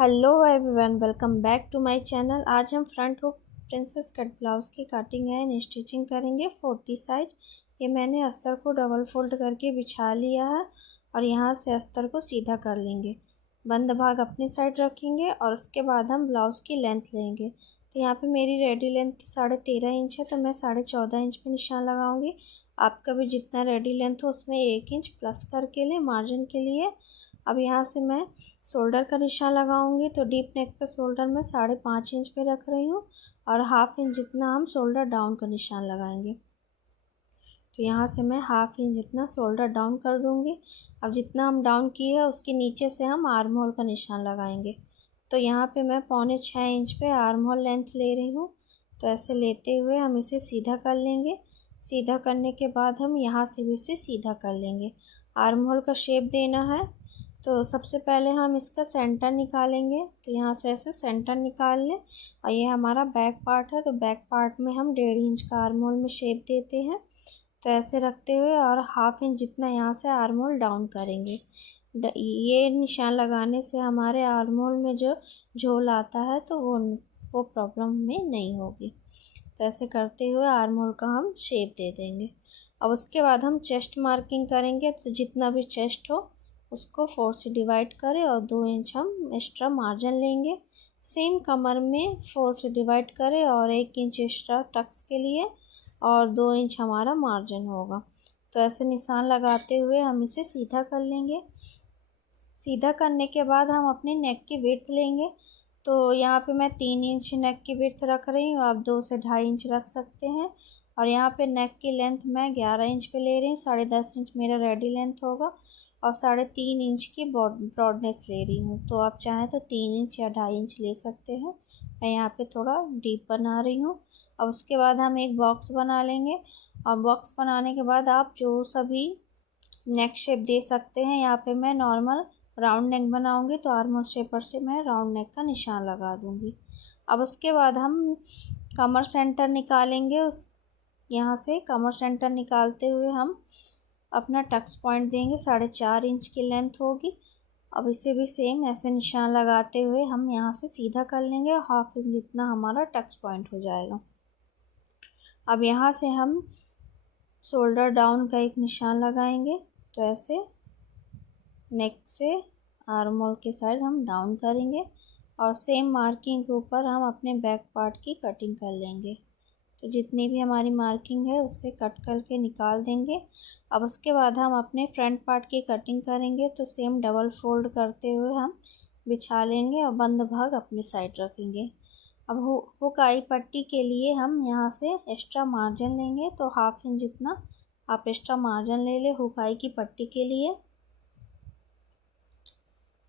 Hello everyone, welcome back to my channel. आज हम front hook princess cut blouse की cutting and stitching करेंगे 40 side. ये मैंने अस्तर को डबल फोल्ड करके बिछा लिया है और यहाँ से अस्तर को सीधा कर लेंगे। बंद भाग अपनी साइड रखेंगे और उसके बाद हम ब्लाउज़ की लेंथ लेंगे। तो यहाँ पे मेरी रेडी लेंथ 13.5 इंच है, तो मैं 14.5 इंच पे निशान लगाऊंगी। आपका भी जितना रेडी लेंथ हो उसमें 1 इंच प्लस करके लें मार्जिन के लिए। अब यहाँ से मैं शोल्डर का निशान लगाऊंगी, तो डीप नेक पे शोल्डर में 5.5 इंच पे रख रही हूँ और हाफ इंच जितना हम शोल्डर डाउन का निशान लगाएंगे। तो यहाँ से मैं हाफ इंच जितना शोल्डर डाउन कर दूँगी। अब जितना हम डाउन किए है उसके नीचे से हम आर्म होल का निशान लगाएंगे। तो यहाँ पे मैं 5.25 इंच पे आर्म होल लेंथ ले रही हूँ। तो ऐसे लेते हुए हम इसे सीधा कर लेंगे। सीधा करने के बाद हम यहाँ से भी इसे सीधा कर लेंगे। आर्म होल का शेप देना है, तो सबसे पहले हम इसका सेंटर निकालेंगे। तो यहाँ से ऐसे सेंटर निकाल लें और ये हमारा बैक पार्ट है, तो बैक पार्ट में हम 1.5 इंच का आर्म होल में शेप देते हैं। तो ऐसे रखते हुए और हाफ इंच जितना यहाँ से आर्म होल डाउन करेंगे। ये निशान लगाने से हमारे आर्म होल में जो झोल आता है तो वो प्रॉब्लम में नहीं होगी। तो ऐसे करते हुए आर्म होल का हम शेप दे देंगे। अब उसके बाद हम चेस्ट मार्किंग करेंगे। तो जितना भी चेस्ट हो उसको 4 से डिवाइड करें और 2 इंच हम एक्स्ट्रा मार्जिन लेंगे। सेम कमर में 4 से डिवाइड करें और 1 इंच एक्स्ट्रा टक्स के लिए और 2 इंच हमारा मार्जिन होगा। तो ऐसे निशान लगाते हुए हम इसे सीधा कर लेंगे। सीधा करने के बाद हम अपने नेक की विड्थ लेंगे। तो यहाँ पे मैं 3 इंच नेक की विड्थ रख रही हूँ, आप 2 से 2.5 इंच रख सकते हैं। और यहाँ पे नेक की लेंथ मैं 11 इंच पे ले रही हूँ, 10.5 इंच मेरा रेडी लेंथ होगा और 3.5 इंच की ब्रॉडनेस ले रही हूँ। तो आप चाहें तो 3 इंच या 2.5 इंच ले सकते हैं। मैं यहाँ पे थोड़ा डीप बना रही हूँ। अब उसके बाद हम एक बॉक्स बना लेंगे और बॉक्स बनाने के बाद आप जो सभी नेक शेप दे सकते हैं। यहाँ पे मैं नॉर्मल राउंड नेक बनाऊंगी, तो आर्म होल शेपर से मैं राउंड नेक का निशान लगा दूंगी। अब उसके बाद हम कमर सेंटर निकालेंगे। यहाँ से कमर सेंटर निकालते हुए हम अपना टक्स पॉइंट देंगे, 4.5 इंच की लेंथ होगी। अब इसे भी सेम ऐसे निशान लगाते हुए हम यहाँ से सीधा कर लेंगे और हाफ इंच जितना हमारा टक्स पॉइंट हो जाएगा। अब यहाँ से हम शोल्डर डाउन का एक निशान लगाएंगे। तो ऐसे नेक से आर्म होल के साइड हम डाउन करेंगे और सेम मार्किंग के ऊपर हम अपने बैक पार्ट की कटिंग कर लेंगे। तो जितनी भी हमारी मार्किंग है उसे कट करके निकाल देंगे। अब उसके बाद हम अपने फ्रंट पार्ट की कटिंग करेंगे। तो सेम डबल फोल्ड करते हुए हम बिछा लेंगे और बंद भाग अपनी साइड रखेंगे। अब हुकाई पट्टी के लिए हम यहाँ से एक्स्ट्रा मार्जिन लेंगे। तो हाफ इंच जितना आप एक्स्ट्रा मार्जिन ले लें हुकाई की पट्टी के लिए।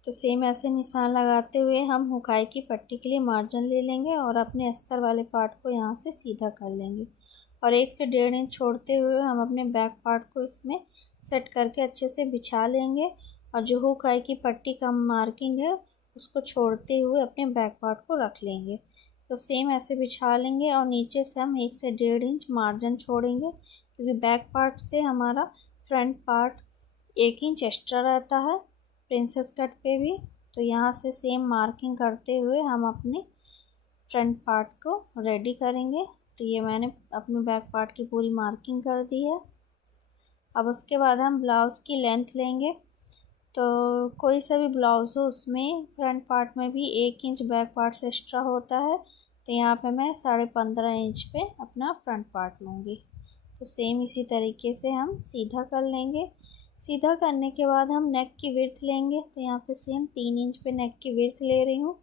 तो सेम ऐसे निशान लगाते हुए हम हुकाई की पट्टी के लिए मार्जिन ले लेंगे और अपने अस्तर वाले पार्ट को यहाँ से सीधा कर लेंगे और 1 से 1.5 इंच छोड़ते हुए हम अपने बैक पार्ट को इसमें सेट करके अच्छे से बिछा लेंगे और जो हुकाई की पट्टी का मार्किंग है उसको छोड़ते हुए अपने बैक पार्ट को रख लेंगे। तो सेम ऐसे बिछा लेंगे और नीचे से हम 1 से 1.5 इंच मार्जिन छोड़ेंगे, क्योंकि बैक पार्ट से हमारा फ्रंट पार्ट 1 इंच एक्स्ट्रा रहता है प्रिंसेस कट पे भी। तो यहाँ से सेम मार्किंग करते हुए हम अपने फ्रंट पार्ट को रेडी करेंगे। तो ये मैंने अपने बैक पार्ट की पूरी मार्किंग कर दी है। अब उसके बाद हम ब्लाउज़ की लेंथ लेंगे। तो कोई सा भी ब्लाउज़ हो उसमें फ्रंट पार्ट में भी 1 इंच बैक पार्ट से एक्स्ट्रा होता है। तो यहाँ पे मैं 15.5 इंच पे अपना फ्रंट पार्ट लूँगी। तो सेम इसी तरीके से हम सीधा कर लेंगे। सीधा करने के बाद हम नेक की विड्थ लेंगे। तो यहाँ पे सेम 3 इंच पे नेक की विड्थ ले रही हूँ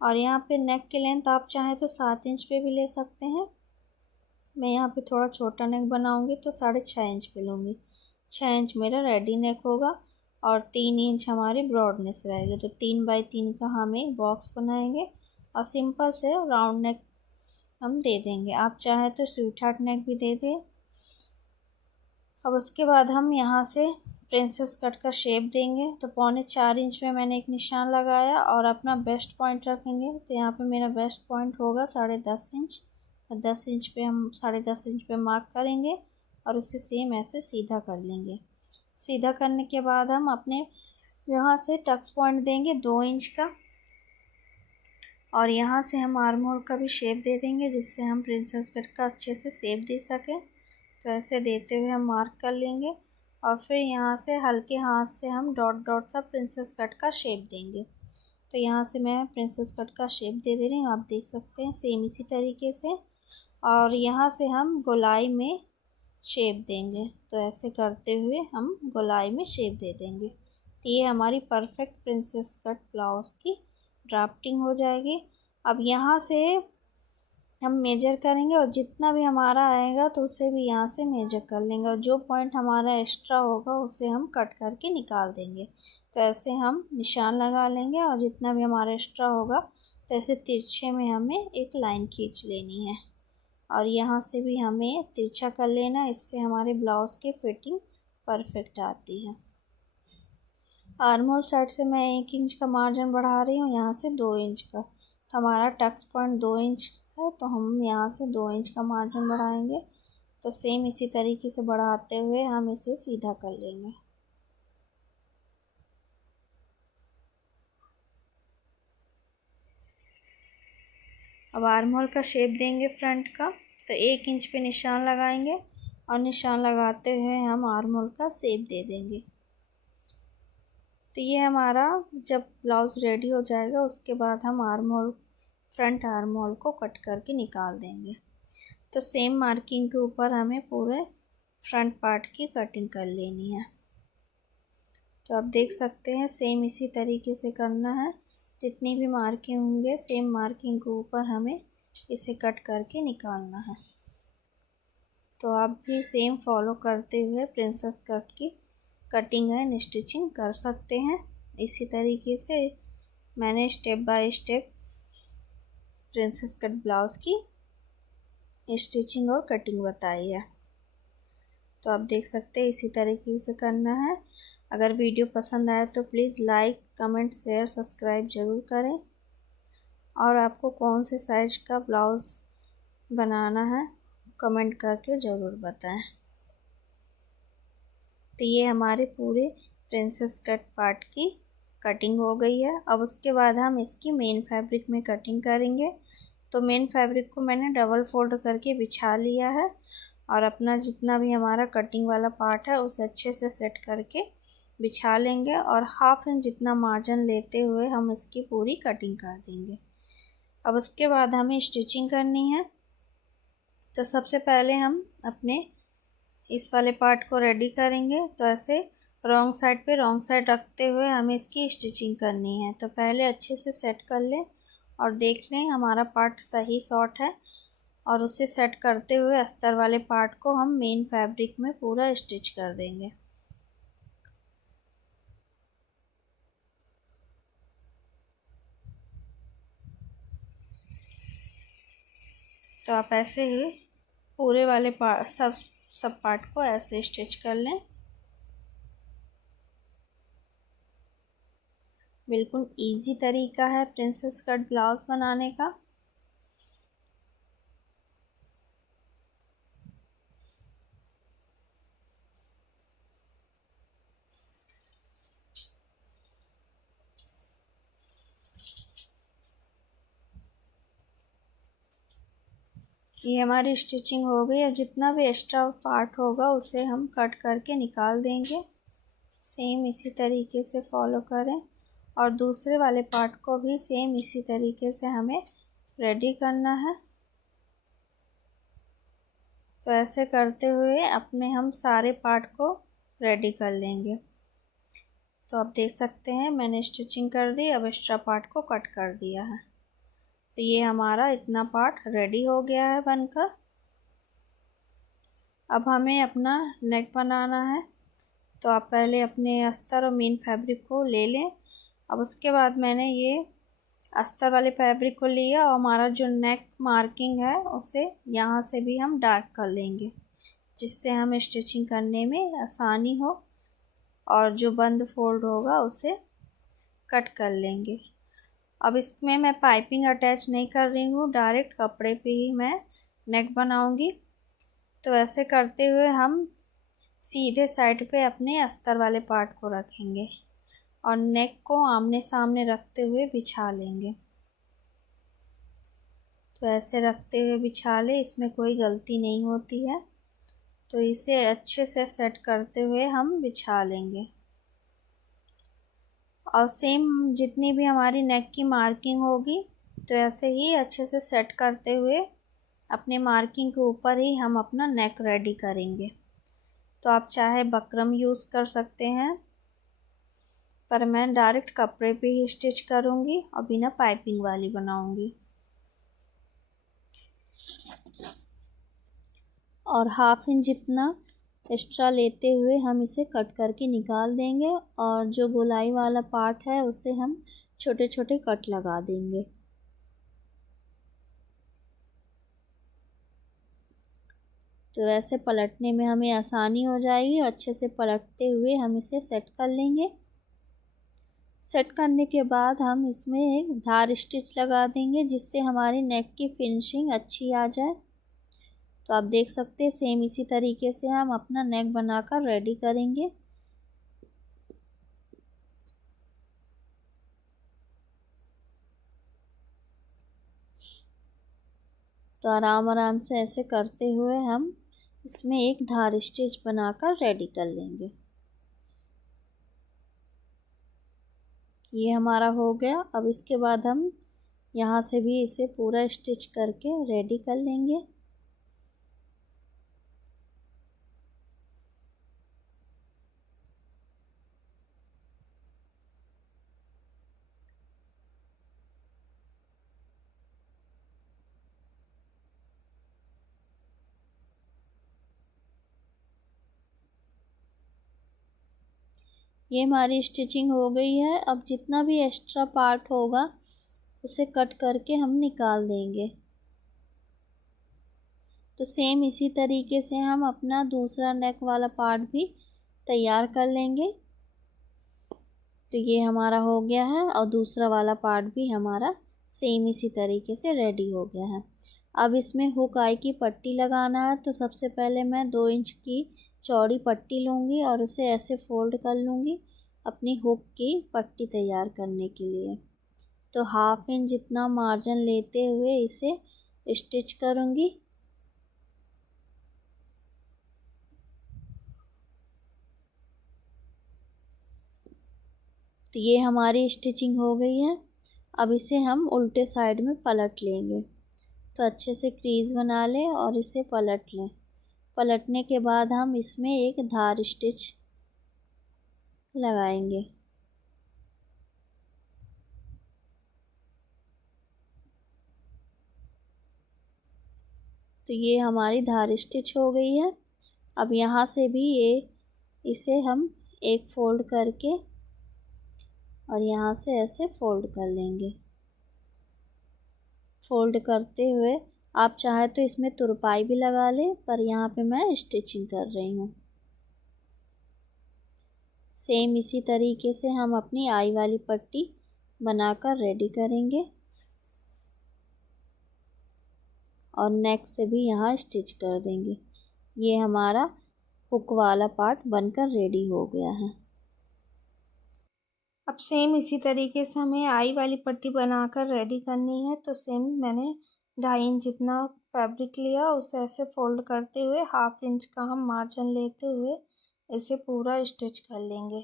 और यहाँ पे नेक की लेंथ आप चाहें तो 7 इंच पे भी ले सकते हैं। मैं यहाँ पे थोड़ा छोटा नेक बनाऊँगी तो 6.5 इंच पे लूँगी। 6 इंच मेरा रेडी नेक होगा और 3 इंच हमारी ब्रॉडनेस रहेगी। तो 3 बाई 3 का हम एक बॉक्स बनाएंगे और सिंपल से राउंड नेक हम दे देंगे। आप चाहे तो स्वीट हार्ट नेक भी दे दें। अब उसके बाद हम यहाँ से प्रिंसेस कट का शेप देंगे। तो 4.25 इंच पे मैंने एक निशान लगाया और अपना बेस्ट पॉइंट रखेंगे। तो यहाँ पे मेरा बेस्ट पॉइंट होगा 10.5 इंच। तो 10 इंच पे हम 10.5 इंच पे मार्क करेंगे और उसे सेम ऐसे सीधा कर लेंगे। सीधा करने के बाद हम अपने यहाँ से टक्स पॉइंट देंगे 2 इंच का। और यहाँ से हम आर्म होल का भी शेप दे देंगे, जिससे हम प्रिंसेस कट का अच्छे से शेप दे सकें। तो ऐसे देते हुए हम मार्क कर लेंगे और फिर यहाँ से हल्के हाथ से हम डॉट डॉट सा प्रिंसेस कट का शेप देंगे। तो यहाँ से मैं प्रिंसेस कट का शेप दे रही हूँ, आप देख सकते हैं सेम इसी तरीके से। और यहाँ से हम गोलाई में शेप देंगे। तो ऐसे करते हुए हम गोलाई में शेप दे देंगे। तो ये हमारी परफेक्ट प्रिंसेस कट ब्लाउज़ की ड्राफ्टिंग हो जाएगी। अब यहाँ से हम मेजर करेंगे और जितना भी हमारा आएगा तो उसे भी यहाँ से मेजर कर लेंगे, और जो पॉइंट हमारा एक्स्ट्रा होगा उसे हम कट करके निकाल देंगे। तो ऐसे हम निशान लगा लेंगे और जितना भी हमारा एक्स्ट्रा होगा तो ऐसे तिरछे में हमें एक लाइन खींच लेनी है और यहाँ से भी हमें तिरछा कर लेना। इससे हमारे ब्लाउज़ की फिटिंग परफेक्ट आती है। आर्म होल साइड से मैं 1 इंच का मार्जिन बढ़ा रही हूँ, यहाँ से 2 इंच का। तो हमारा टक्स पॉइंट 2 इंच है, तो हम यहाँ से 2 इंच का मार्जिन बढ़ाएंगे। तो सेम इसी तरीके से बढ़ाते हुए हम इसे सीधा कर लेंगे। अब आर्म होल का शेप देंगे फ्रंट का। तो 1 इंच पे निशान लगाएंगे और निशान लगाते हुए हम आर्म होल का शेप दे देंगे। तो ये हमारा जब ब्लाउज़ रेडी हो जाएगा उसके बाद हम arm hole, front arm hole को कट करके निकाल देंगे। तो सेम मार्किंग के ऊपर हमें पूरे फ्रंट पार्ट की कटिंग कर लेनी है। तो आप देख सकते हैं सेम इसी तरीके से करना है। जितनी भी मार्किंग होंगे सेम मार्किंग के ऊपर हमें इसे कट करके निकालना है। तो आप भी सेम फॉलो करते हुए प्रिंसेस कट की कटिंग एंड स्टिचिंग कर सकते हैं। इसी तरीके से मैंने step by step princess cut blouse की स्टिचिंग और कटिंग बताई है। तो आप देख सकते हैं इसी तरीके से करना है। अगर वीडियो पसंद आए तो please like, comment, share, subscribe ज़रूर करें। और आपको कौन से साइज़ का ब्लाउज़ बनाना है कमेंट करके ज़रूर बताएं। तो ये हमारे पूरे प्रिंसेस कट पार्ट की कटिंग हो गई है। अब उसके बाद हम इसकी मेन फैब्रिक में कटिंग करेंगे। तो मेन फैब्रिक को मैंने डबल फोल्ड करके बिछा लिया है और अपना जितना भी हमारा कटिंग वाला पार्ट है उसे अच्छे से सेट करके बिछा लेंगे और 1/2 इंच जितना मार्जिन लेते हुए हम इसकी पूरी कटिंग कर देंगे। अब उसके बाद हमें स्टिचिंग करनी है। तो सबसे पहले हम अपने इस वाले पार्ट को रेडी करेंगे। तो ऐसे रॉन्ग साइड पे रॉन्ग साइड रखते हुए हमें इसकी स्टिचिंग करनी है। तो पहले अच्छे से सेट कर लें और देख लें हमारा पार्ट सही शॉर्ट है, और उसे सेट करते हुए अस्तर वाले पार्ट को हम मेन फैब्रिक में पूरा स्टिच कर देंगे। तो आप ऐसे ही पूरे वाले पार्ट सब पार्ट को ऐसे स्टिच कर लें। बिल्कुल इजी तरीका है प्रिंसेस कट ब्लाउज बनाने का। ये हमारी स्टिचिंग हो गई। अब जितना भी एक्स्ट्रा पार्ट होगा उसे हम कट करके निकाल देंगे। सेम इसी तरीके से फॉलो करें और दूसरे वाले पार्ट को भी सेम इसी तरीके से हमें रेडी करना है। तो ऐसे करते हुए अपने हम सारे पार्ट को रेडी कर लेंगे। तो आप देख सकते हैं मैंने स्टिचिंग कर दी, अब एक्स्ट्रा पार्ट को कट कर दिया है। तो ये हमारा इतना पार्ट रेडी हो गया है बनकर। अब हमें अपना नेक बनाना है। तो आप पहले अपने अस्तर और मेन फैब्रिक को ले लें। अब उसके बाद मैंने ये अस्तर वाले फैब्रिक को लिया और हमारा जो नेक मार्किंग है उसे यहाँ से भी हम डार्क कर लेंगे, जिससे हमें स्टिचिंग करने में आसानी हो, और जो बंद फोल्ड होगा उसे कट कर लेंगे। अब इसमें मैं पाइपिंग अटैच नहीं कर रही हूँ, डायरेक्ट कपड़े पे ही मैं नेक बनाऊँगी। तो ऐसे करते हुए हम सीधे साइड पे अपने अस्तर वाले पार्ट को रखेंगे और नेक को आमने सामने रखते हुए बिछा लेंगे। तो ऐसे रखते हुए बिछा ले, इसमें कोई गलती नहीं होती है। तो इसे अच्छे से सेट करते हुए हम बिछा लेंगे। और सेम जितनी भी हमारी नेक की मार्किंग होगी तो ऐसे ही अच्छे से सेट करते हुए अपने मार्किंग के ऊपर ही हम अपना नेक रेडी करेंगे। तो आप चाहे बकरम यूज़ कर सकते हैं, पर मैं डायरेक्ट कपड़े पे ही स्टिच करूँगी और बिना पाइपिंग वाली बनाऊँगी। और हाफ इंच जितना एक्स्ट्रा लेते हुए हम इसे कट करके निकाल देंगे और जो गोलाई वाला पार्ट है उसे हम छोटे छोटे कट लगा देंगे। तो ऐसे पलटने में हमें आसानी हो जाएगी। अच्छे से पलटते हुए हम इसे सेट कर लेंगे। सेट करने के बाद हम इसमें एक धार स्टिच लगा देंगे जिससे हमारी नेक की फिनिशिंग अच्छी आ जाए। तो आप देख सकते हैं सेम इसी तरीके से हम अपना नेक बनाकर रेडी करेंगे। तो आराम आराम से ऐसे करते हुए हम इसमें एक धार स्टिच बनाकर रेडी कर लेंगे। ये हमारा हो गया। अब इसके बाद हम यहाँ से भी इसे पूरा स्टिच करके रेडी कर लेंगे। ये हमारी स्टिचिंग हो गई है। अब जितना भी एक्स्ट्रा पार्ट होगा उसे कट करके हम निकाल देंगे। तो सेम इसी तरीके से हम अपना दूसरा नेक वाला पार्ट भी तैयार कर लेंगे। तो ये हमारा हो गया है और दूसरा वाला पार्ट भी हमारा सेम इसी तरीके से रेडी हो गया है। अब इसमें हुक आई की पट्टी लगाना है। तो सबसे पहले मैं 2 इंच की चौड़ी पट्टी लूँगी और उसे ऐसे फोल्ड कर लूँगी अपनी हुक की पट्टी तैयार करने के लिए। तो हाफ इंच जितना मार्जिन लेते हुए इसे स्टिच करूँगी। तो ये हमारी स्टिचिंग हो गई है। अब इसे हम उल्टे साइड में पलट लेंगे। तो अच्छे से क्रीज बना लें और इसे पलट लें। पलटने के बाद हम इसमें एक धार स्टिच लगाएंगे। तो ये हमारी धार स्टिच हो गई है। अब यहाँ से भी इसे हम एक फोल्ड करके और यहाँ से ऐसे फोल्ड कर लेंगे। फोल्ड करते हुए आप चाहे तो इसमें तुरपाई भी लगा लें, पर यहाँ पे मैं स्टिचिंग कर रही हूँ। सेम इसी तरीके से हम अपनी आई वाली पट्टी बनाकर रेडी करेंगे और नेक से भी यहाँ स्टिच कर देंगे। ये हमारा हुक वाला पार्ट बनकर रेडी हो गया है। अब सेम इसी तरीके से हमें आई वाली पट्टी बनाकर रेडी करनी है। तो सेम मैंने 2.5 इंच जितना फैब्रिक लिया, उसे ऐसे फोल्ड करते हुए हाफ इंच का हम मार्जिन लेते हुए इसे पूरा स्टिच कर लेंगे।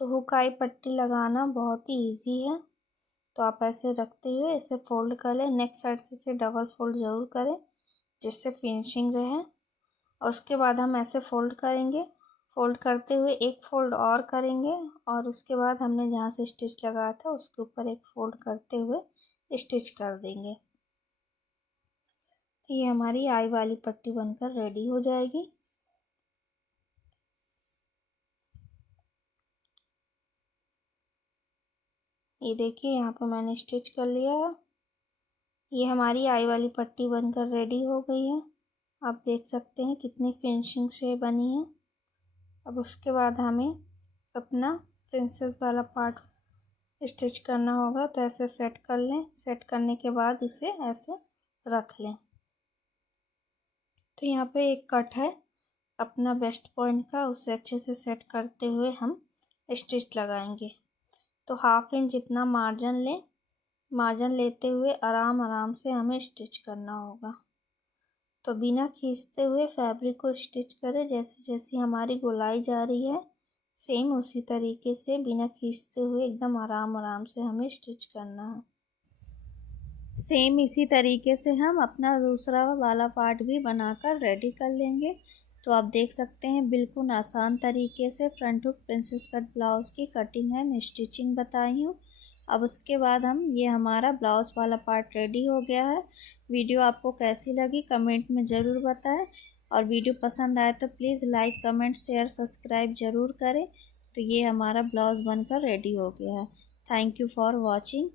तो हुक आई पट्टी लगाना बहुत ही इजी है। तो आप ऐसे रखते हुए इसे फोल्ड कर लें। नेक साइड से इसे डबल फोल्ड ज़रूर करें जिससे फिनिशिंग रहे। और उसके बाद हम ऐसे फोल्ड करेंगे। फोल्ड करते हुए एक फोल्ड और करेंगे और उसके बाद हमने जहाँ से स्टिच लगाया था उसके ऊपर एक फोल्ड करते हुए स्टिच कर देंगे। तो ये हमारी आई वाली पट्टी बनकर रेडी हो जाएगी। ये देखिए यहाँ पे मैंने स्टिच कर लिया है। ये हमारी आई वाली पट्टी बनकर रेडी हो गई है। आप देख सकते हैं कितनी फिनिशिंग से बनी है। अब उसके बाद हमें अपना प्रिंसेस वाला पार्ट स्टिच करना होगा। तो ऐसे सेट कर लें। सेट करने के बाद इसे ऐसे रख लें। तो यहाँ पे एक कट है अपना वेस्ट पॉइंट का, उसे अच्छे से सेट करते हुए हम स्टिच लगाएंगे। तो हाफ इंच जितना मार्जिन लें। मार्जिन लेते हुए आराम आराम से हमें स्टिच करना होगा। तो बिना खींचते हुए फैब्रिक को स्टिच करें। जैसे जैसे हमारी गोलाई जा रही है सेम उसी तरीके से बिना खींचते हुए एकदम आराम आराम से हमें स्टिच करना है। सेम इसी तरीके से हम अपना दूसरा वाला पार्ट भी बनाकर रेडी कर लेंगे। तो आप देख सकते हैं बिल्कुल आसान तरीके से front hook princess cut blouse की कटिंग एंड स्टिचिंग बताई हूँ। अब उसके बाद ये हमारा ब्लाउज़ वाला पार्ट रेडी हो गया है। वीडियो आपको कैसी लगी कमेंट में ज़रूर बताएं, और वीडियो पसंद आए तो please like comment share subscribe ज़रूर करें। तो ये हमारा ब्लाउज़ बनकर रेडी हो गया है। Thank you for watching.